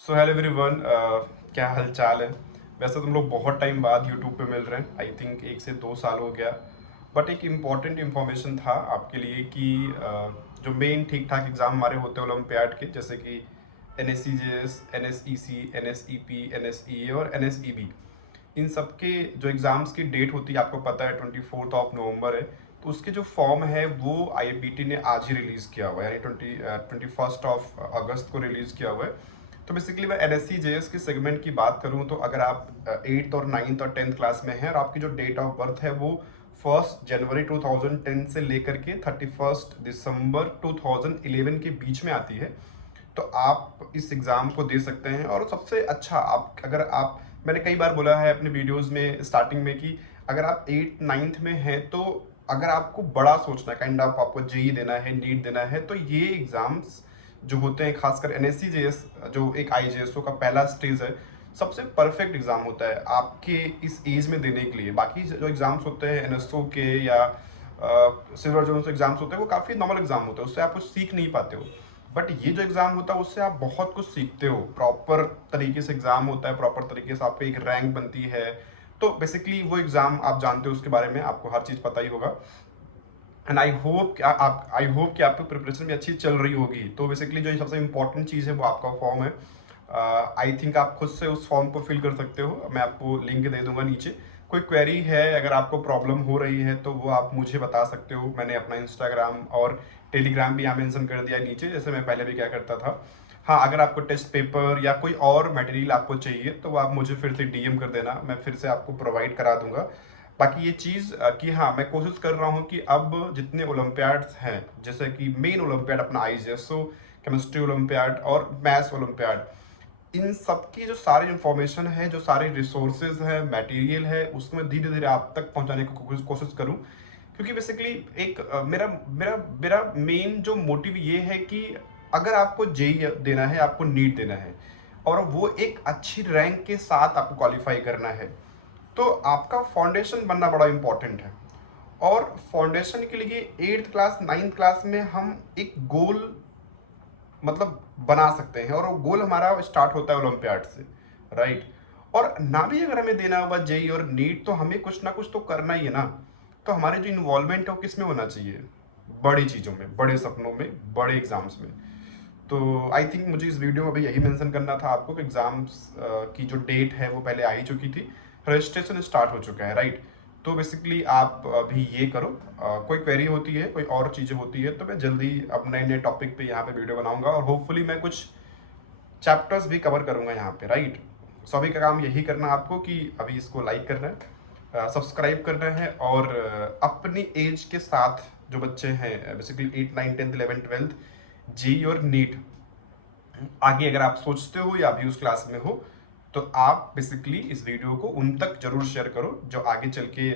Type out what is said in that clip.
So hello everyone, क्या हाल चाल है। वैसे तुम लोग बहुत टाइम बाद यूट्यूब पे मिल रहे हैं। आई थिंक 1 से 2 साल हो गया। बट एक इम्पॉर्टेंट इन्फॉर्मेशन था आपके लिए कि जो मेन ठीक ठाक एग्ज़ाम हमारे होते हैं ओलम्पियाड के, जैसे कि N S C J S, N S E C, N S E P, N S E A और एन एस ई बी, इन सब के जो एग्ज़ाम्स की डेट होती है आपको पता है 24 नवंबर है। तो उसके जो फॉर्म है वो IIBT ने आज ही रिलीज़ किया हुआ है, यानी 21 अगस्त को रिलीज़ किया हुआ है। तो बेसिकली मैं N S C J S के सेगमेंट की बात करूँ तो अगर आप 8th और 9th और 10th क्लास में हैं और आपकी जो डेट ऑफ बर्थ है वो 1 जनवरी 2010 से लेकर के 31 दिसंबर 2011 के बीच में आती है, तो आप इस एग्ज़ाम को दे सकते हैं। और सबसे अच्छा, आप अगर आप मैंने कई बार बोला है अपने वीडियोस में स्टार्टिंग में कि अगर आप 8th 9th में हैं तो अगर आपको बड़ा सोचना है, काइंड ऑफ आपको जेई देना है, नीट देना है, तो ये एग्ज़ाम्स जो होते हैं खासकर N S C J S, जो एक आई जे एस ओ का पहला स्टेज है, सबसे परफेक्ट एग्ज़ाम होता है आपके इस एज में देने के लिए। बाकी जो एग्ज़ाम्स होते हैं एन एस ओ के या सिल्वर जोन्स एग्ज़ाम्स होते हैं वो काफ़ी नॉर्मल एग्ज़ाम होते हैं, उससे आप कुछ सीख नहीं पाते हो। बट ये जो एग्ज़ाम होता है उससे आप बहुत कुछ सीखते हो। प्रॉपर तरीके से एग्ज़ाम होता है, प्रॉपर तरीके से आपकी एक रैंक बनती है। तो बेसिकली वो एग्ज़ाम आप जानते हो, उसके बारे में आपको हर चीज़ पता ही होगा। एंड आई होप कि आपकी प्रिपरेशन भी अच्छी चल रही होगी। तो बेसिकली जो सबसे इंपॉर्टेंट चीज़ है वो आपका फॉर्म है। आई थिंक आप खुद से उस फॉर्म को फिल कर सकते हो, मैं आपको लिंक दे दूंगा नीचे। कोई क्वेरी है, अगर आपको प्रॉब्लम हो रही है तो वो आप मुझे बता सकते हो। मैंने अपना इंस्टाग्राम और टेलीग्राम भी यहाँ मेंशन कर दिया है नीचे, जैसे मैं पहले भी क्या करता था। हाँ, अगर आपको टेस्ट पेपर या कोई और मटेरियल आपको चाहिए तो वो आप मुझे फिर से डीएम कर देना, मैं फिर से आपको प्रोवाइड करा दूंगा। बाकी ये चीज़ कि हाँ, मैं कोशिश कर रहा हूँ कि अब जितने ओलंपियाड्स हैं, जैसे कि मेन ओलंपियाड अपना आईजेएसओ, केमिस्ट्री ओलंपियाड और मैथ्स ओलंपियाड, इन सब की जो सारी इंफॉर्मेशन है, जो सारे रिसोर्सेज है, मटेरियल है, उसको मैं धीरे धीरे आप तक पहुंचाने की कोशिश करूं। क्योंकि बेसिकली एक मेरा मेरा मेरा मेन जो मोटिव ये है कि अगर आपको जेई देना है, आपको नीट देना है और वो एक अच्छी रैंक के साथ आपको क्वालिफाई करना है, तो आपका फाउंडेशन बनना बड़ा इंपॉर्टेंट है। और फाउंडेशन के लिए 8th क्लास 9th क्लास में हम एक गोल मतलब बना सकते हैं, और वो गोल हमारा स्टार्ट होता है ओलंपियाड से, राइट। और ना भी अगर हमें देना होगा जेई और नीट, तो हमें कुछ ना कुछ तो करना ही है ना। तो हमारे जो इन्वॉल्वमेंट है वो किस में होना चाहिए? बड़ी चीज़ों में, बड़े सपनों में, बड़े एग्जाम्स में। तो आई थिंक मुझे इस वीडियो में अभी यही मेंशन करना था आपको कि एग्जाम्स की जो डेट है वो पहले आ ही चुकी थी, रजिस्ट्रेशन स्टार्ट हो चुका है, राइट। तो बेसिकली आप अभी ये करो। कोई क्वेरी होती है, कोई और चीज़ें होती है, तो मैं जल्दी अब नए नए टॉपिक पे यहाँ पे वीडियो बनाऊंगा, और होपफुली मैं कुछ चैप्टर्स भी कवर करूंगा यहाँ पे, राइट। सो अभी का काम यही करना है आपको कि अभी इसको लाइक करना है, सब्सक्राइब करना है, और अपनी एज के साथ जो बच्चे हैं, बेसिकली 8 9 10 11 12 जी और नीट, आगे अगर आप सोचते हो या अभी उस क्लास में हो, तो आप बेसिकली इस वीडियो को उन तक जरूर शेयर करो जो आगे चल के